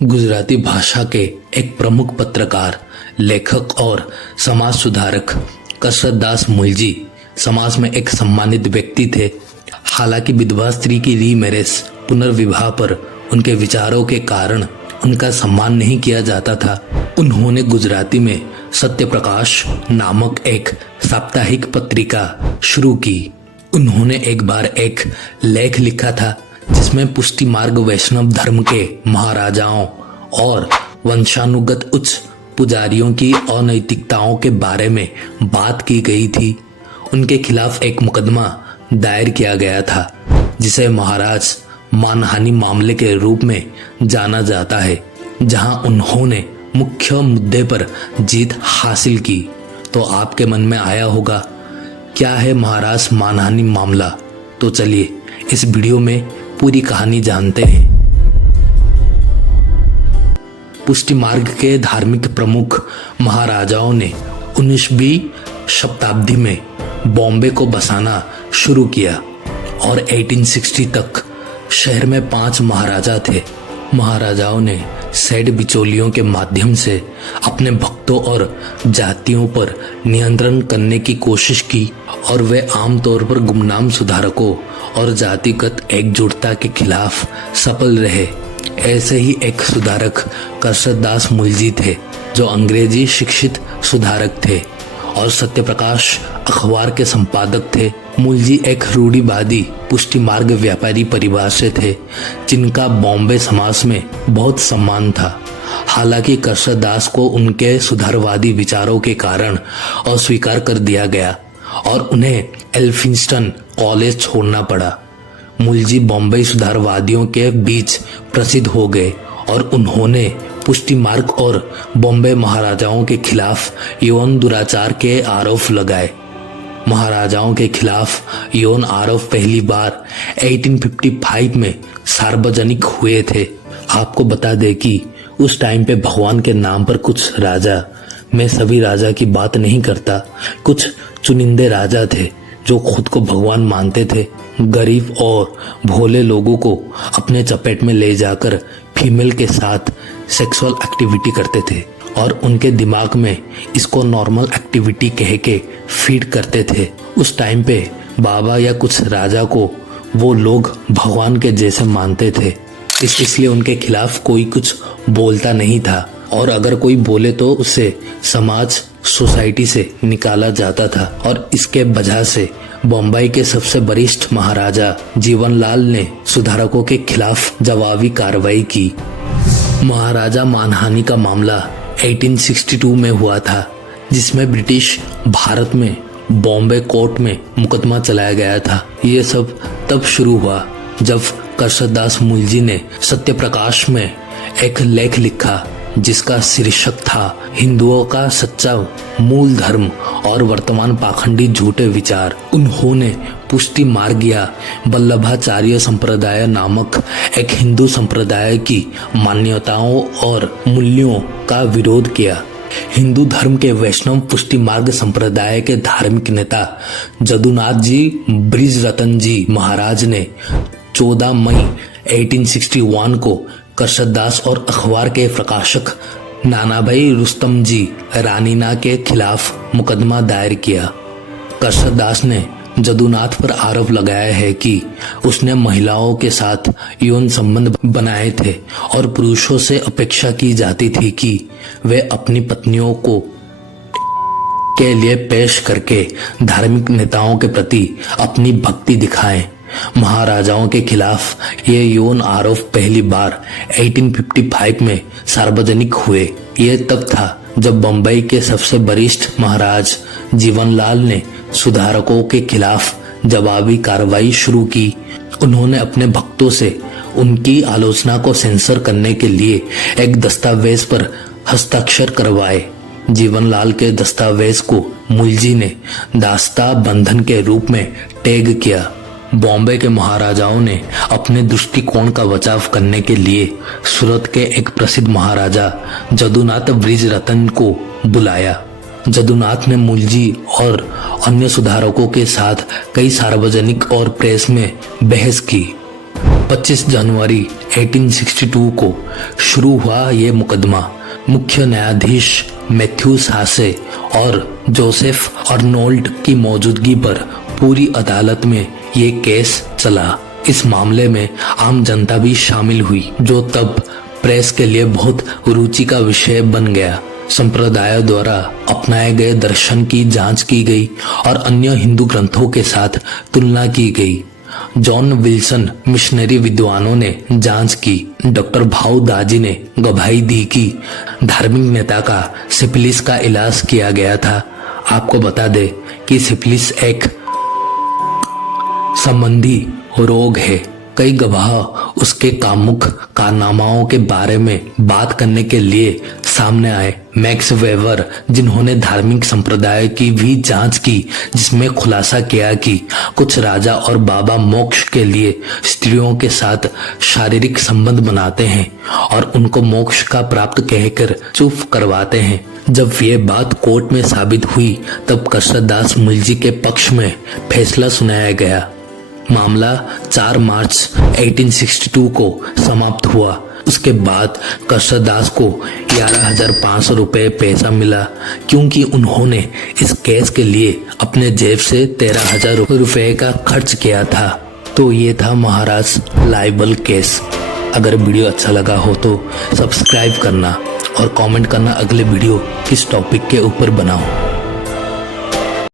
गुजराती भाषा के एक प्रमुख पत्रकार, लेखक और समाज सुधारक कसरतदास मुलजी समाज में एक सम्मानित व्यक्ति थे। हालांकि विधवा स्त्री की रीमैरिज पुनर्विवाह पर उनके विचारों के कारण उनका सम्मान नहीं किया जाता था। उन्होंने गुजराती में सत्य प्रकाश नामक एक साप्ताहिक पत्रिका शुरू की। उन्होंने एक बार एक लेख लिखा था जिसमें पुष्टि मार्ग वैष्णव धर्म के महाराजाओं और वंशानुगत उच्च पुजारियों की अनैतिकताओं के बारे में बात की गई थी। उनके खिलाफ एक मुकदमा दायर किया गया था जिसे महाराज मानहानि मामले के रूप में जाना जाता है, जहां उन्होंने मुख्य मुद्दे पर जीत हासिल की। तो आपके मन में आया होगा क्या है महाराज मानहानि मामला। तो चलिए इस वीडियो में पूरी कहानी जानते हैं। पुष्टि मार्ग के धार्मिक प्रमुख महाराजाओं ने 19वीं शताब्दी में बॉम्बे को बसाना शुरू किया और 1860 तक शहर में 5 महाराजा थे। महाराजाओं ने सेठ बिचौलियों के माध्यम से अपने भक्तों और जातियों पर नियंत्रण करने की कोशिश की और वे आमतौर पर गुमनाम सुधारकों और जातिगत एकजुटता के खिलाफ सफल रहे। ऐसे ही एक सुधारक कसरतदास मुलजी थे जो अंग्रेजी शिक्षित सुधारक थे और सत्यप्रकाश अखबार के संपादक थे। मुलजी एक रूढ़िवादी पुष्टि मार्ग व्यापारी परिवार से थे जिनका बॉम्बे समाज में बहुत सम्मान था। हालांकि कसरतदास को उनके सुधारवादी विचारों के कारण अस्वीकार कर दिया गया और उन्हें एल्फिंस्टन कॉलेज छोड़ना पड़ा। मुलजी बॉम्बे सुधारवादियों के बीच प्रसिद्ध हो गए और उन्होंने पुष्टि मार्ग और बॉम्बे महाराजाओं के खिलाफ यौन दुराचार के आरोप लगाए। महाराजाओं के खिलाफ यौन आरोप पहली बार 1855 में सार्वजनिक हुए थे। आपको बता दें कि उस टाइम पे भगवान के नाम पर कुछ राजा, मैं सभी राजा की बात नहीं करता, कुछ चुनिंदे राजा थे जो खुद को भगवान मानते थे। गरीब और भोले लोगों को अपने चपेट में ले जाकर फीमेल के साथ सेक्सुअल एक्टिविटी करते थे और उनके दिमाग में इसको नॉर्मल एक्टिविटी कह के फीड करते थे। उस टाइम पे बाबा या कुछ राजा को वो लोग भगवान के जैसे मानते थे, इसलिए उनके खिलाफ कोई कुछ बोलता नहीं था और अगर कोई बोले तो उसे समाज सोसाइटी से निकाला जाता था। और इसके वजह से बम्बई के सबसे वरिष्ठ महाराजा जीवनलाल ने सुधारकों के खिलाफ जवाबी कार्रवाई की। महाराजा मानहानि का मामला 1862 में हुआ था जिसमें ब्रिटिश भारत में बॉम्बे कोर्ट में मुकदमा चलाया गया था। ये सब तब शुरू हुआ जब कसरतदास मुलजी ने सत्य प्रकाश में एक लेख लिखा जिसका शीर्षक था हिंदुओं का सच्चा मूल धर्म और वर्तमान पाखंडी झूठे विचार। उन्होंने पुष्टि मार्ग या वल्लभाचार्य संप्रदाय नामक एक हिंदू संप्रदाय की मान्यताओं और मूल्यों का विरोध किया। हिंदू धर्म के वैष्णव पुष्टि मार्ग संप्रदाय के धार्मिक नेता जदुनाथ जी ब्रिजरतन जी महाराज ने 14 मई 1861 को कसरतदास और अखबार के प्रकाशक नानाभाई रुस्तम जी रानीना के खिलाफ मुकदमा दायर किया। कसरतदास ने जदुनाथ पर आरोप लगाया है कि उसने महिलाओं के साथ यौन संबंध बनाए थे और पुरुषों से अपेक्षा की जाती थी कि वे अपनी पत्नियों को के लिए पेश करके धार्मिक नेताओं के प्रति अपनी भक्ति दिखाएं। महाराजाओं के खिलाफ ये यौन आरोप पहली बार 1855 में सार्वजनिक हुए। ये तब था जब बम्बई के सबसे वरिष्ठ महाराज जीवनलाल ने सुधारकों के खिलाफ जवाबी कार्रवाई शुरू की। उन्होंने अपने भक्तों से उनकी आलोचना को सेंसर करने के लिए एक दस्तावेज पर हस्ताक्षर करवाए। जीवनलाल के दस्तावेज को मुलजी ने दास्ता बंधन के रूप में टैग किया। बॉम्बे के महाराजाओं ने अपने दृष्टिकोण का बचाव करने के लिए सूरत के एक प्रसिद्ध महाराजा जदुनाथ ब्रिजरतन को बुलाया। जदुनाथ ने मुलजी और अन्य सुधारकों के साथ कई सार्वजनिक और प्रेस में बहस की। 25 जनवरी 1862 को शुरू हुआ ये मुकदमा मुख्य न्यायाधीश मैथ्यू सासे और जोसेफ अर्नोल्ड की मौजूदगी पर पूरी अदालत में ये केस चला। इस मामले में आम जनता भी शामिल हुई, जो तब प्रेस के लिए बहुत रुचि का विषय बन गया। संप्रदाय द्वारा अपनाए गए दर्शन की जांच की गई और अन्य हिंदू ग्रंथों के साथ तुलना की गई। जॉन विल्सन मिशनरी विद्वानों ने जांच की। डॉक्टर भाऊ दाजी ने गवाही दी कि धार्मिक नेता का सिफिलिस का इलाज किया गया था। आपको बता दें कि सिफिलिस एक संबंधी रोग है। कई गवाह उसके कामुक कारनामाओं के बारे में बात करने के लिए सामने आए। मैक्स वेबर, जिन्होंने धार्मिक संप्रदाय की भी जांच की, जिसमें खुलासा किया कि कुछ राजा और बाबा मोक्ष के लिए स्त्रियों के साथ शारीरिक संबंध बनाते हैं और उनको मोक्ष का प्राप्त कहकर चुप करवाते हैं। जब ये बात कोर्ट में साबित हुई तब कृष्णदास मुलजी के पक्ष में फैसला सुनाया गया। मामला 4 मार्च 1862 को समाप्त हुआ। उसके बाद कृष्णदास को 11,500 रुपये पैसा मिला, क्योंकि उन्होंने इस केस के लिए अपने जेब से 13,000 रुपये का खर्च किया था। तो ये था महाराज लाइबल केस। अगर वीडियो अच्छा लगा हो तो सब्सक्राइब करना और कमेंट करना अगले वीडियो किस टॉपिक के ऊपर बनाओ।